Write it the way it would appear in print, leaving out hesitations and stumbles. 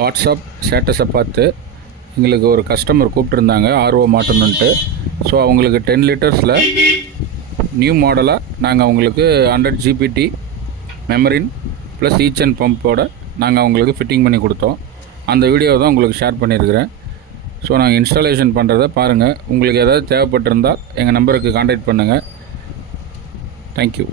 WhatsApp ஸ்டேட்டஸை பார்த்து எங்களுக்கு ஒரு கஸ்டமர் கூப்பிட்டுருந்தாங்க ஆர்வம் மாட்டணுன்ட்டு. ஸோ அவங்களுக்கு 10 லிட்டர்ஸில் நியூ மாடலாக நாங்கள் அவங்களுக்கு 100 ஜிபிடி மெமரின் ப்ளஸ் ஈச் அண்ட் பம்போட நாங்கள் அவங்களுக்கு ஃபிட்டிங் பண்ணி கொடுத்தோம். அந்த வீடியோ தான் உங்களுக்கு ஷேர் பண்ணியிருக்கிறேன். ஸோ நாங்கள் இன்ஸ்டாலேஷன் பண்ணுறதை பாருங்கள். உங்களுக்கு ஏதாவது தேவைப்பட்டிருந்தால் எங்கள் நம்பருக்கு கான்டாக்ட் பண்ணுங்கள். தேங்க்யூ.